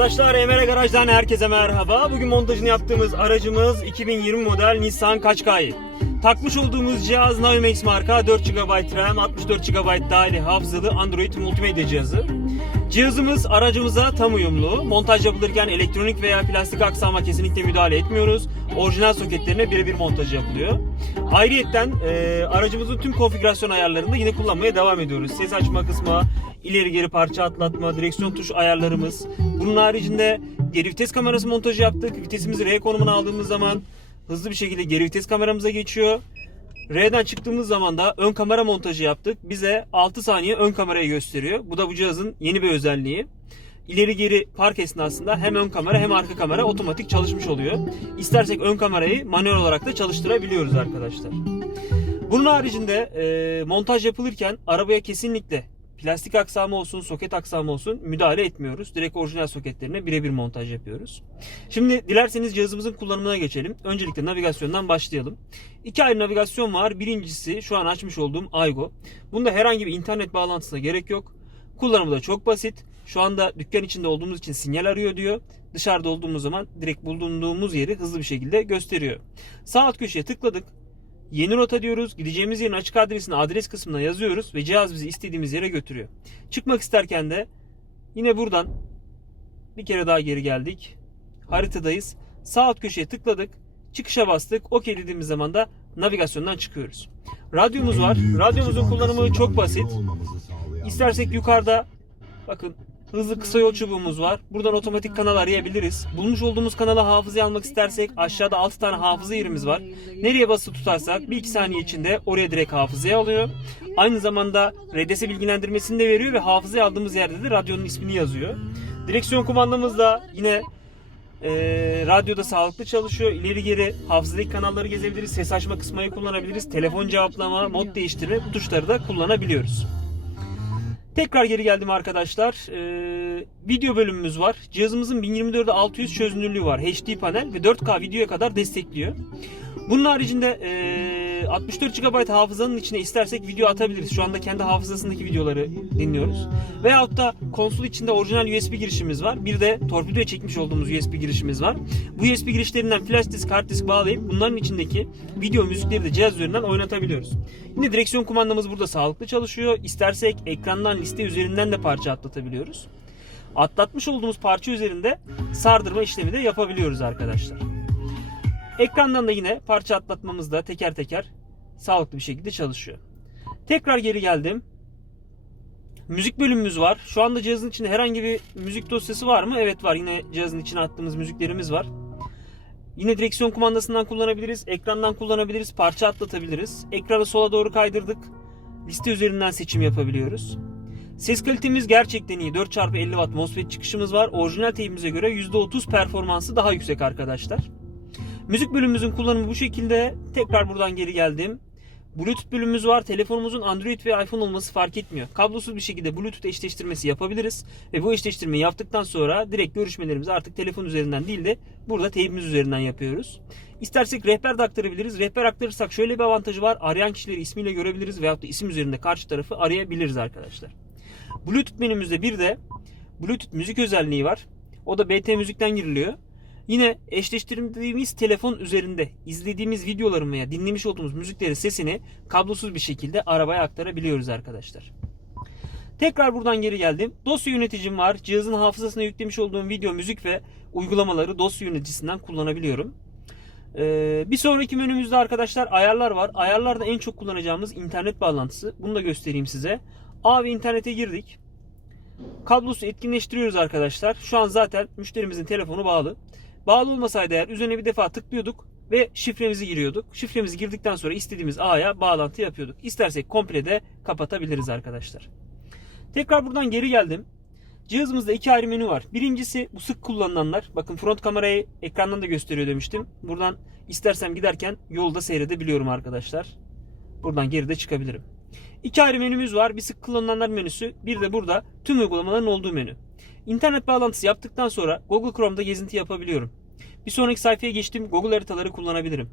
Arkadaşlar Emre Garaj'dan herkese merhaba. Bugün montajını yaptığımız aracımız 2020 model Nissan Qashqai. Takmış olduğumuz cihaz Navimax marka 4 GB RAM, 64 GB dahili hafızalı Android multimedya cihazı. Cihazımız aracımıza tam uyumlu. Montaj yapılırken elektronik veya plastik aksama kesinlikle müdahale etmiyoruz. Orijinal soketlerine birebir montaj yapılıyor. Ayrıyetten e, aracımızın tüm konfigürasyon ayarlarında yine kullanmaya devam ediyoruz. Ses açma kısmı, ileri geri parça atlatma, direksiyon tuş ayarlarımız. Bunun haricinde geri vites kamerası montajı yaptık. Vitesimizi R konumuna aldığımız zaman hızlı bir şekilde geri vites kameramıza geçiyor. R'den çıktığımız zaman da ön kamera montajı yaptık. Bize 6 saniye ön kamerayı gösteriyor. Bu da bu cihazın yeni bir özelliği. İleri geri park esnasında hem ön kamera hem arka kamera otomatik çalışmış oluyor. İstersek ön kamerayı manuel olarak da çalıştırabiliyoruz arkadaşlar. Bunun haricinde e, montaj yapılırken arabaya kesinlikle plastik aksamı olsun, soket aksamı olsun müdahale etmiyoruz. Direkt orijinal soketlerine birebir montaj yapıyoruz. Şimdi dilerseniz cihazımızın kullanımına geçelim. Öncelikle navigasyondan başlayalım. İki ayrı navigasyon var. Birincisi şu an açmış olduğum Aygo. Bunda herhangi bir internet bağlantısına gerek yok. Kullanımı da çok basit. Şu anda dükkan içinde olduğumuz için sinyal arıyor diyor. Dışarıda olduğumuz zaman direkt bulunduğumuz yeri hızlı bir şekilde gösteriyor. Sağ alt köşeye tıkladık. Yeni rota diyoruz. Gideceğimiz yerin açık adresini adres kısmına yazıyoruz ve cihaz bizi istediğimiz yere götürüyor. Çıkmak isterken de yine buradan bir kere daha geri geldik. Haritadayız. Sağ alt köşeye tıkladık. Çıkışa bastık. OK dediğimiz zaman da navigasyondan çıkıyoruz. Radyomuz var. Radyomuzun kullanımı çok basit. İstersek yukarıda bakın hızlı kısa yol çubuğumuz var. Buradan otomatik kanal arayabiliriz. Bulmuş olduğumuz kanalı hafızaya almak istersek aşağıda 6 tane hafıza yerimiz var. Nereye basılı tutarsak 1-2 saniye içinde oraya direkt hafızaya alıyor. Aynı zamanda RDS bilgilendirmesini de veriyor ve hafızaya aldığımız yerde de radyonun ismini yazıyor. Direksiyon kumandamız da yine e, radyoda sağlıklı çalışıyor. İleri geri hafızadaki kanalları gezebiliriz. Ses açma kısmayı kullanabiliriz. Telefon cevaplama, mod değiştirme bu tuşları da kullanabiliyoruz. Tekrar geri geldim arkadaşlar. Ee, video bölümümüz var. Cihazımızın 1024'e 600 çözünürlüğü var. HD panel ve 4K videoya kadar destekliyor. Bunun haricinde ee, 64 GB hafızanın içine istersek video atabiliriz. Şu anda kendi hafızasındaki videoları dinliyoruz. Veyahut da konsol içinde orijinal USB girişimiz var. Bir de torpidoya çekmiş olduğumuz USB girişimiz var. Bu USB girişlerinden flash disk, hard disk bağlayıp bunların içindeki video müzikleri de cihaz üzerinden oynatabiliyoruz. Yine direksiyon kumandamız burada sağlıklı çalışıyor. İstersek ekrandan liste üzerinden de parça atlatabiliyoruz. Atlatmış olduğumuz parça üzerinde sardırma işlemi de yapabiliyoruz arkadaşlar. Ekrandan da yine parça atlatmamız da teker teker sağlıklı bir şekilde çalışıyor. Tekrar geri geldim. Müzik bölümümüz var. Şu anda cihazın içinde herhangi bir müzik dosyası var mı? Evet var. Yine cihazın içine attığımız müziklerimiz var. Yine direksiyon kumandasından kullanabiliriz. Ekrandan kullanabiliriz. Parça atlatabiliriz. Ekranı sola doğru kaydırdık. Liste üzerinden seçim yapabiliyoruz. Ses kalitemiz gerçekten iyi. 4x50 Watt MOSFET çıkışımız var. Orijinal teybimize göre %30 performansı daha yüksek arkadaşlar. Müzik bölümümüzün kullanımı bu şekilde. Tekrar buradan geri geldim. Bluetooth bölümümüz var. Telefonumuzun Android ve iPhone olması fark etmiyor. Kablosuz bir şekilde Bluetooth eşleştirmesi yapabiliriz. Ve bu eşleştirmeyi yaptıktan sonra direkt görüşmelerimizi artık telefon üzerinden değil de burada teybimiz üzerinden yapıyoruz. İstersek rehber de aktarabiliriz. Rehber aktarırsak şöyle bir avantajı var. Arayan kişileri ismiyle görebiliriz veyahut da isim üzerinde karşı tarafı arayabiliriz arkadaşlar. Bluetooth menümüzde bir de Bluetooth müzik özelliği var. O da BT müzikten giriliyor. Yine eşleştirdiğimiz telefon üzerinde izlediğimiz videoların veya dinlemiş olduğumuz müziklerin sesini kablosuz bir şekilde arabaya aktarabiliyoruz arkadaşlar. Tekrar buradan geri geldim. Dosya yöneticim var. Cihazın hafızasına yüklemiş olduğum video, müzik ve uygulamaları dosya yöneticisinden kullanabiliyorum. Ee, bir sonraki menümüzde arkadaşlar ayarlar var. Ayarlarda en çok kullanacağımız internet bağlantısı. Bunu da göstereyim size. A ve internete girdik. Kablosu etkinleştiriyoruz arkadaşlar. Şu an zaten müşterimizin telefonu bağlı. Bağlı olmasaydı eğer üzerine bir defa tıklıyorduk ve şifremizi giriyorduk. Şifremizi girdikten sonra istediğimiz A'ya bağlantı yapıyorduk. İstersek komple de kapatabiliriz arkadaşlar. Tekrar buradan geri geldim. Cihazımızda iki ayrı menü var. Birincisi bu sık kullanılanlar. Bakın front kamerayı ekrandan da gösteriyor demiştim. Buradan istersem giderken yolda seyredebiliyorum arkadaşlar. Buradan geride çıkabilirim. İki ayrı menümüz var. Bir sık kullanılanlar menüsü. Bir de burada tüm uygulamaların olduğu menü. İnternet bağlantısı yaptıktan sonra Google Chrome'da gezinti yapabiliyorum. Bir sonraki sayfaya geçtim. Google haritaları kullanabilirim.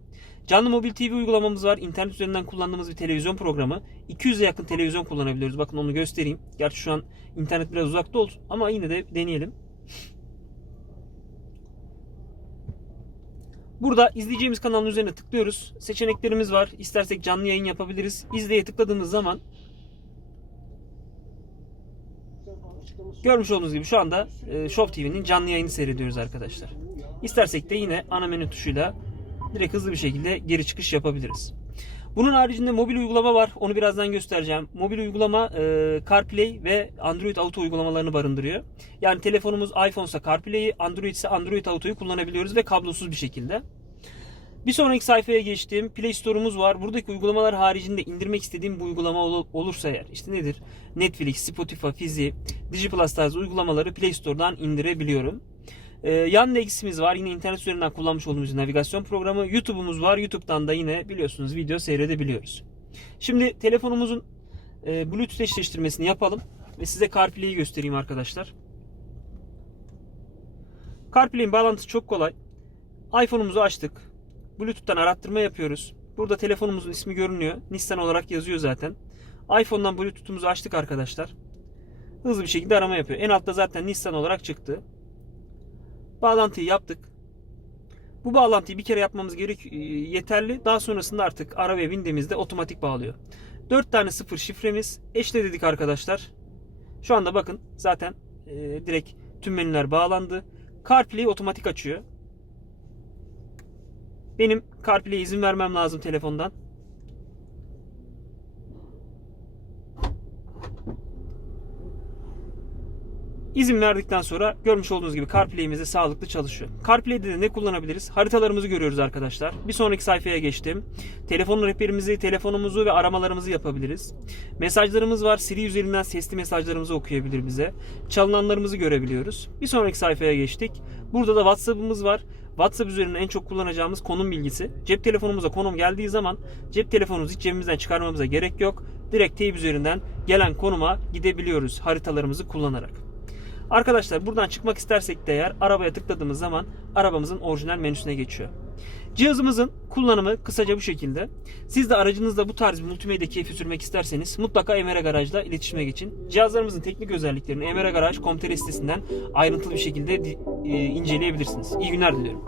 Canlı mobil TV uygulamamız var. İnternet üzerinden kullandığımız bir televizyon programı. 200'e yakın televizyon kullanabiliyoruz. Bakın onu göstereyim. Gerçi şu an internet biraz uzakta olsun ama yine de deneyelim. Burada izleyeceğimiz kanalın üzerine tıklıyoruz. Seçeneklerimiz var. İstersek canlı yayın yapabiliriz. İzleye tıkladığımız zaman görmüş olduğunuz gibi şu anda e, Show TV'nin canlı yayını seyrediyoruz arkadaşlar. İstersek de yine ana menü tuşuyla direkt hızlı bir şekilde geri çıkış yapabiliriz. Bunun haricinde mobil uygulama var. Onu birazdan göstereceğim. Mobil uygulama e, CarPlay ve Android Auto uygulamalarını barındırıyor. Yani telefonumuz iPhone ise CarPlay'i, Android ise Android Auto'yu kullanabiliyoruz ve kablosuz bir şekilde. Bir sonraki sayfaya geçtiğim Play Store'umuz var. Buradaki uygulamalar haricinde indirmek istediğim bu uygulama ol- olursa eğer işte nedir? Netflix, Spotify, Fizi, DigiPlus tarzı uygulamaları Play Store'dan indirebiliyorum. Ee, Yandex'imiz var. Yine internet üzerinden kullanmış olduğumuz navigasyon programı. YouTube'umuz var. YouTube'dan da yine biliyorsunuz video seyredebiliyoruz. Şimdi telefonumuzun e, Bluetooth eşleştirmesini yapalım ve size CarPlay'i göstereyim arkadaşlar. CarPlay'in bağlantısı çok kolay. iPhone'umuzu açtık. Bluetooth'tan arattırma yapıyoruz. Burada telefonumuzun ismi görünüyor. Nissan olarak yazıyor zaten. iPhone'dan Bluetooth'umuzu açtık arkadaşlar. Hızlı bir şekilde arama yapıyor. En altta zaten Nissan olarak çıktı. Bağlantıyı yaptık. Bu bağlantıyı bir kere yapmamız gerek e, yeterli. Daha sonrasında artık arabaya bindiğimizde otomatik bağlıyor. 4 tane sıfır şifremiz eşledik arkadaşlar. Şu anda bakın zaten e, direkt tüm menüler bağlandı. CarPlay otomatik açıyor. Benim CarPlay'e izin vermem lazım telefondan. İzin verdikten sonra görmüş olduğunuz gibi CarPlay'imiz de sağlıklı çalışıyor. CarPlay'de de ne kullanabiliriz? Haritalarımızı görüyoruz arkadaşlar. Bir sonraki sayfaya geçtim. Telefon rehberimizi, telefonumuzu ve aramalarımızı yapabiliriz. Mesajlarımız var. Siri üzerinden sesli mesajlarımızı okuyabilir bize. Çalınanlarımızı görebiliyoruz. Bir sonraki sayfaya geçtik. Burada da WhatsApp'ımız var. WhatsApp üzerinden en çok kullanacağımız konum bilgisi. Cep telefonumuza konum geldiği zaman cep telefonumuzu hiç cebimizden çıkarmamıza gerek yok. Direkt teyp üzerinden gelen konuma gidebiliyoruz haritalarımızı kullanarak. Arkadaşlar buradan çıkmak istersek de eğer arabaya tıkladığımız zaman arabamızın orijinal menüsüne geçiyor. Cihazımızın kullanımı kısaca bu şekilde. Siz de aracınızda bu tarz bir multimedya keyfi sürmek isterseniz mutlaka Emre Garaj'la iletişime geçin. Cihazlarımızın teknik özelliklerini Emre Garaj.com.tr sitesinden ayrıntılı bir şekilde e, inceleyebilirsiniz. İyi günler diliyorum.